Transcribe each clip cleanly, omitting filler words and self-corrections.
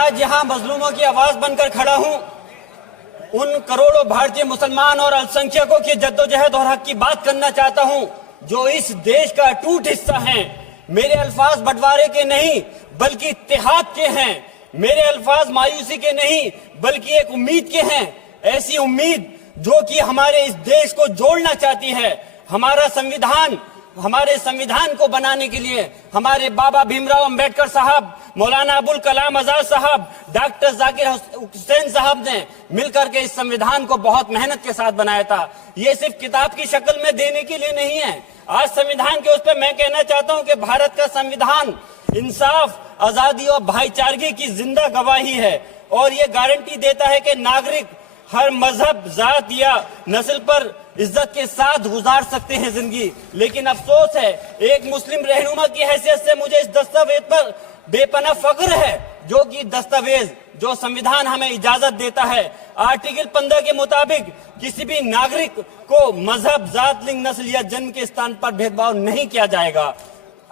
आज यहाँ मजलूमों की आवाज बनकर खड़ा हूँ। उन करोड़ों भारतीय मुसलमान और अल्पसंख्यकों की जद्दोजहद और हक की बात करना चाहता हूँ जो इस देश का अटूट हिस्सा हैं। मेरे अल्फाज बंटवारे के नहीं बल्कि इत्तेहाद के हैं। मेरे अल्फाज मायूसी के नहीं बल्कि एक उम्मीद के हैं। ऐसी उम्मीद जो कि हमारे इस देश को जोड़ना चाहती है। हमारे संविधान को बनाने के लिए हमारे बाबा भीमराव अंबेडकर साहब, मौलाना अबुल कलाम आजाद साहब, डॉक्टर जाकिर हुसैन साहब ने मिलकर के इस संविधान को बहुत मेहनत के साथ बनाया था। ये सिर्फ किताब की शक्ल में देने के लिए नहीं है। आज संविधान के उस पर मैं कहना चाहता हूं कि भारत का संविधान इंसाफ, आजादी और भाईचारगी की जिंदा गवाही है और ये गारंटी देता है कि नागरिक हर मजहब, जात या नस्ल पर इज्जत के साथ गुजार सकते हैं जिंदगी। लेकिन अफसोस है, एक मुस्लिम रहनुमा की हैसियत से मुझे इस दस्तावेज पर बेपनाह फख्र है जो कि दस्तावेज जो संविधान हमें इजाजत देता है। आर्टिकल 15 के मुताबिक किसी भी नागरिक को मजहब, जात, लिंग, नस्ल या जन्म के स्थान पर भेदभाव नहीं किया जाएगा।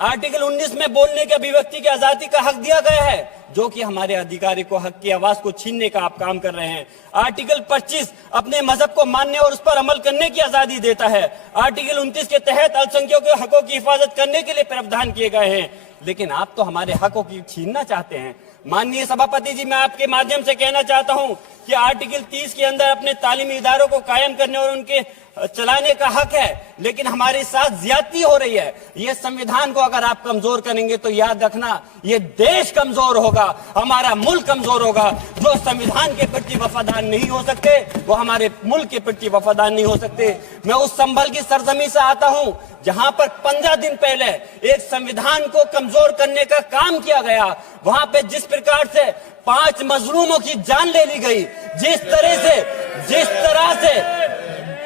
आर्टिकल 19 में बोलने के, अभिव्यक्ति की आजादी का हक दिया गया है जो कि हमारे अधिकारी को हक की आवाज को छीनने का आप काम कर रहे हैं। आर्टिकल 25 अपने मजहब को मानने और उस पर अमल करने की आजादी देता है। आर्टिकल 29 के तहत अल्पसंख्यकों के हकों की हिफाजत करने के लिए प्रावधान किए गए हैं। लेकिन आप तो हमारे हकों की छीनना चाहते हैं। माननीय सभापति जी, मैं आपके माध्यम से कहना चाहता हूं कि आर्टिकल 30 के अंदर अपने तालीमी इदारों को कायम करने और उनके चलाने का हक है, लेकिन हमारे साथ ज्यादती हो रही है। ये संविधान को अगर आप कमजोर करेंगे तो याद रखना ये देश कमजोर होगा, हमारा मुल्क कमजोर होगा। जो संविधान के प्रति वफादार नहीं हो सकते वो हमारे मुल्क के प्रति वफादार नहीं हो सकते। मैं उस संभल की सरजमी से आता हूं जहां पर 15 दिन पहले एक संविधान को कमजोर करने का काम किया गया। वहां पे जिस प्रकार से 5 मजलूमों की जान ले ली गई, जिस तरह से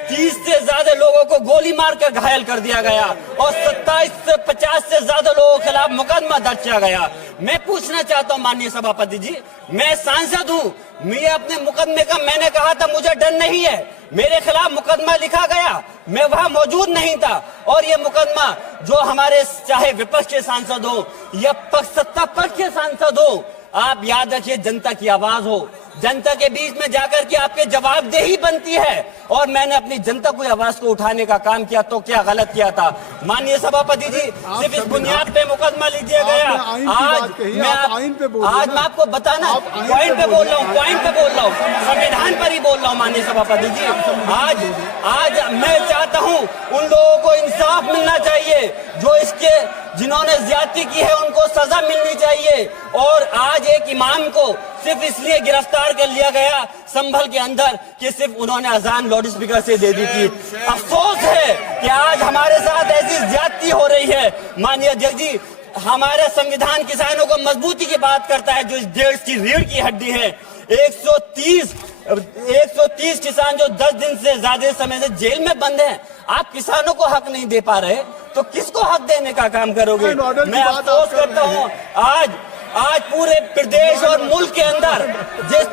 30 से ज्यादा लोगों को गोली मारकर घायल कर दिया गया और 27 से 50 से ज्यादा लोगों के खिलाफ मुकदमा दर्ज किया गया। मैं पूछना चाहता हूं माननीय सभापति जी, मैं सांसद हूं, मैं अपने मुकदमे का मैंने कहा था मुझे डर नहीं है। मेरे खिलाफ मुकदमा लिखा गया, मैं वहां मौजूद नहीं था और ये मुकदमा जो हमारे चाहे विपक्ष के सांसद हो या सत्ता पक्ष के सांसद हो, आप याद रखिए जनता की आवाज हो, जनता के बीच में जाकर के आपके जवाबदेही बनती है। और मैंने अपनी जनता को आवाज को उठाने का काम किया तो क्या गलत किया था? माननीय सभापति जी, सिर्फ इस बुनियाद पे मुकदमा लीजिए गया। आज मैं आपको बताना पॉइंट पे बोल रहा हूँ, संविधान पर ही बोल रहा हूँ। माननीय सभापति जी, आज मैं चाहता हूँ उन लोगों को इंसाफ मिलना चाहिए जिन्होंने ज्यादती की है, उनको सजा मिलनी चाहिए। और आज एक इमाम को सिर्फ इसलिए गिरफ्तार कर लिया गया संभल के अंदर कि सिर्फ उन्होंने अजान लाउड स्पीकर से दे दी थी। अफसोस है कि आज हमारे साथ ऐसी ज्यादती हो रही है। माननीय अध्यक्ष जी, हमारे संविधान किसानों को मजबूती की बात करता है जो इस देश की रीढ़ की हड्डी है। 130 किसान जो 10 दिन से ज्यादा समय से जेल में बंद हैं, आप किसानों को हक नहीं दे पा रहे तो किसको हक देने का काम करोगे? मैं अफसोस करता हूँ आज पूरे प्रदेश और मुल्क के अंदर जिस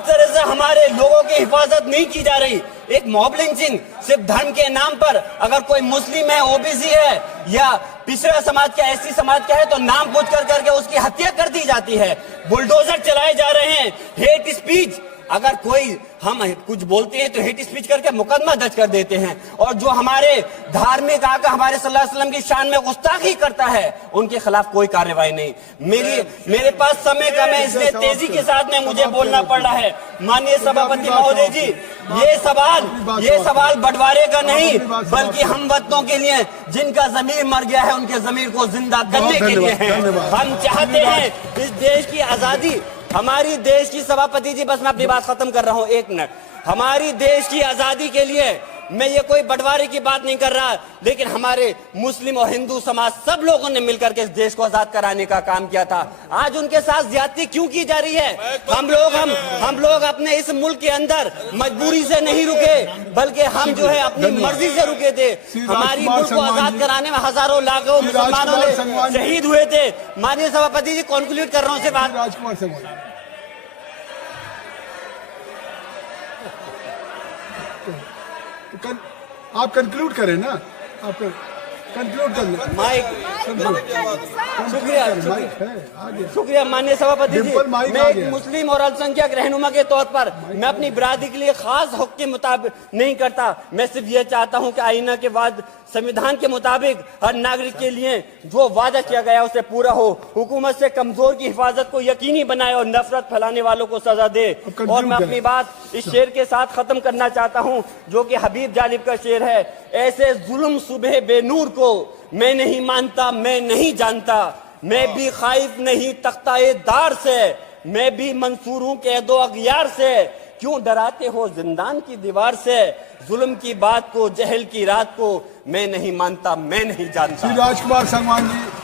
तरह से हमारे लोगों की हिफाजत नहीं की जा रही। एक मॉब लिंचिंग सिर्फ धर्म के नाम पर, अगर कोई मुस्लिम है, ओबीसी है या पिछड़ा समाज का, एससी समाज का है तो नाम पूछ करके उसकी हत्या कर दी जाती है। बुलडोजर चलाए जा रहे हैं। हेट स्पीच, अगर कोई हम कुछ बोलते हैं तो हेट स्पीच करके मुकदमा दर्ज कर देते हैं। और जो हमारे धार्मिक आका हमारे सल्लल्लाहु अलैहि वसल्लम की शान में गुस्ताखी करता है उनके खिलाफ कोई कार्रवाई नहीं। मेरे पास समय कम है, इसलिए तेजी के साथ में मुझे बोलना पड़ रहा है। माननीय सभापति महोदय जी, ये सवाल बंटवारे का नहीं बल्कि हम वतनों के लिए जिनका जमीर मर गया है उनके जमीर को जिंदा करने के लिए है। हम चाहते हैं इस देश की आजादी, हमारी देश की, सभापति जी बस मैं अपनी बात खत्म कर रहा हूं, 1 मिनट। हमारी देश की आजादी के लिए मैं ये कोई बंटवारे की बात नहीं कर रहा, लेकिन हमारे मुस्लिम और हिंदू समाज सब लोगों ने मिलकर के इस देश को आजाद कराने का काम किया था। आज उनके साथ ज्यादती क्यों की जा रही है? हम लोग अपने इस मुल्क के अंदर मजबूरी से नहीं रुके बल्कि हम जो है अपनी मर्जी से रुके थे। हमारी मुल्क को आजाद कराने में हजारों लाखों मुसलमानों ने शहीद हुए थे। माननीय सभापति जी, कॉन्क्लूड कर रहा हूँ सिर्फ आप कंक्लूड करें ना। आप कंक्लूड कर ले। माइक शुक्रिया माइक है आगे। शुक्रिया माननीय सभापति जी। डिम्पल माइक मैं आ एक गया। मुस्लिम और अल्पसंख्यक रहनुमा के तौर पर मैं अपनी बिरादरी के लिए खास हक के मुताबिक नहीं करता। मैं सिर्फ ये चाहता हूं कि आईना के बाद संविधान के मुताबिक हर नागरिक के लिए जो वादा किया गया उसे पूरा हो, हुकूमत से कमजोर की हिफाजत को यकीनी बनाए और नफरत फैलाने वालों को सजा दे। और मैं अपनी बात इस शेर के साथ खत्म करना चाहता हूं जो कि हबीब जालिब का शेर है। ऐसे जुल्म सुबह बेनूर को मैं नहीं मानता, मैं नहीं जानता, मैं भी खाइफ नहीं तख्ताए दार से, मैं भी मंसूर हूं कैदो अगयार से, क्यों डराते हो जिंदान की दीवार से, जुल्म की बात को जहल की रात को मैं नहीं मानता, मैं नहीं जानता। श्री राजकुमार संगवान जी।